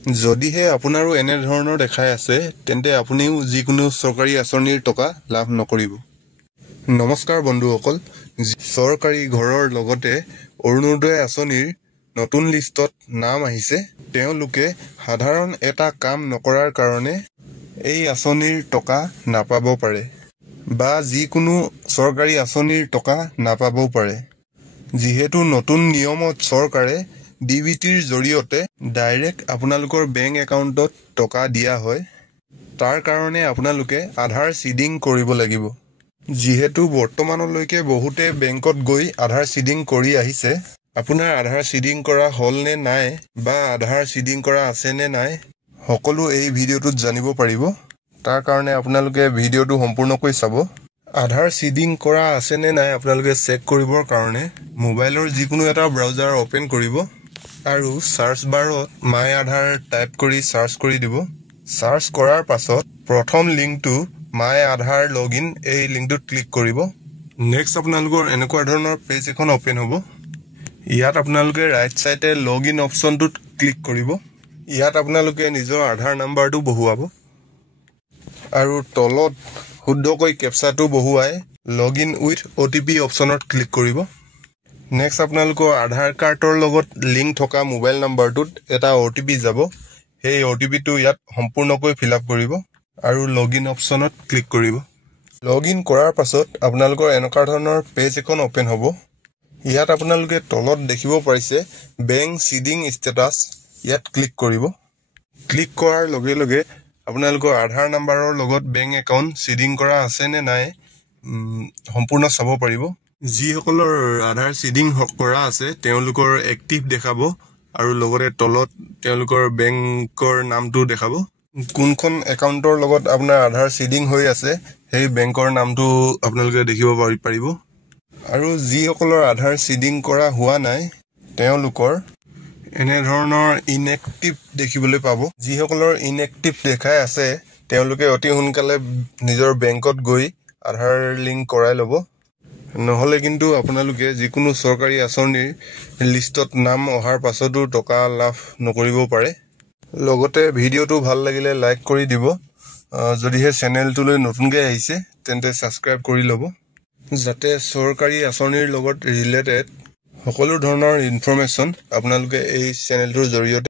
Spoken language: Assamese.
যদিহে আপোনাৰো এনে ধৰণৰ দেখাই আছে তেন্তে আপুনিও যিকোনো চৰকাৰী আঁচনিৰ টকা লাভ নকৰিব। নমস্কাৰ বন্ধুসকল, চৰকাৰী ঘৰৰ লগতে অৰুণোদয় আঁচনিৰ নতুন লিষ্টত নাম আহিছে। তেওঁলোকে সাধাৰণ এটা কাম নকৰাৰ কাৰণে এই আঁচনিৰ টকা নাপাব পাৰে বা যিকোনো চৰকাৰী আঁচনিৰ টকা নাপাবও পাৰে। যিহেতু নতুন নিয়মত চৰকাৰে DBTৰ জৰিয়তে ডাইৰেক্ট আপোনালোকৰ বেংক একাউণ্টত টকা দিয়া হয়, তাৰ কাৰণে আপোনালোকে আধাৰ চিডিং কৰিব লাগিব। যিহেতু বৰ্তমানলৈকে বহুতে বেংকত গৈ আধাৰ চিডিং কৰি আহিছে, আপোনাৰ আধাৰ চিডিং কৰা হ'ল নে নাই বা আধাৰ চিডিং কৰা আছে নে নাই সকলো এই ভিডিঅ'টোত জানিব পাৰিব। তাৰ কাৰণে আপোনালোকে ভিডিঅ'টো সম্পূৰ্ণকৈ চাব। আধাৰ চিডিং কৰা আছে নে নাই আপোনালোকে চেক কৰিবৰ কাৰণে মোবাইলৰ যিকোনো এটা ব্ৰাউজাৰ অপেন কৰিব আৰু সাৰ্চ বাৰত মাই আধাৰ টাইপ কৰি সাৰ্চ কৰি দিব। সাৰ্চ কৰাৰ পাছত প্ৰথম লিংকটো মাই আধাৰ লগইন এই লিংকটোত ক্লিক কৰিব। নেক্সট আপোনালোকৰ এনেকুৱা ধৰণৰ পেজ এখন অপেন হ'ব। ইয়াত আপোনালোকে ৰাইট সাইডে লগইন অপশ্যনটোত ক্লিক কৰিব। ইয়াত আপোনালোকে নিজৰ আধাৰ নাম্বাৰটো বহুৱাব আৰু তলত শুদ্ধকৈ কেপচাটো বহুৱাই লগইন উইথ OTP অপশ্যনত ক্লিক কৰিব। নেক্সট আপোনালোকৰ আধাৰ কাৰ্ডৰ লগত লিংক থকা মোবাইল নাম্বাৰটোত এটা OTP যাব। সেই OTPটো ইয়াত সম্পূৰ্ণকৈ ফিল আপ কৰিব আৰু লগইন অপশ্যনত ক্লিক কৰিব। লগইন কৰাৰ পাছত আপোনালোকৰ এনেকুৱা ধৰণৰ পেজ এখন অপেন হ'ব। ইয়াত আপোনালোকে তলত দেখিব পাৰিছে বেংক চিডিং ষ্টেটাছ, ইয়াত ক্লিক কৰিব। ক্লিক কৰাৰ লগে লগে আপোনালোকৰ আধাৰ নাম্বাৰৰ লগত বেংক একাউণ্ট চিডিং কৰা আছে নে নাই সম্পূৰ্ণ চাব পাৰিব। যিসকলৰ আধাৰ চিডিং কৰা আছে তেওঁলোকৰ এক্টিভ দেখাব আৰু লগতে তলত তেওঁলোকৰ বেংকৰ নামটো দেখাব। কোনখন একাউণ্টৰ লগত আপোনাৰ আধাৰ চিডিং হৈ আছে সেই বেংকৰ নামটো আপোনালোকে দেখিব পাৰিব। আৰু যিসকলৰ আধাৰ চিডিং কৰা হোৱা নাই তেওঁলোকৰ এনেধৰণৰ ইনএক্টিভ দেখিবলৈ পাব। যিসকলৰ ইনএক্টিভ দেখাই আছে তেওঁলোকে অতি সোনকালে নিজৰ বেংকত গৈ আধাৰ লিংক কৰাই ল'ব। নহ'লে কিন্তু আপোনালোকে যিকোনো চৰকাৰী আঁচনিৰ লিষ্টত নাম অহাৰ পাছতো টকা লাভ নকৰিব পাৰে। লগতে ভিডিঅ'টো ভাল লাগিলে লাইক কৰি দিব। যদিহে চেনেলটোলৈ নতুনকৈ আহিছে তেন্তে ছাবস্ক্ৰাইব কৰি ল'ব, যাতে চৰকাৰী আঁচনিৰ লগত ৰিলেটেড সকলো ধৰণৰ ইনফৰমেশ্যন আপোনালোকে এই চেনেলটোৰ জৰিয়তে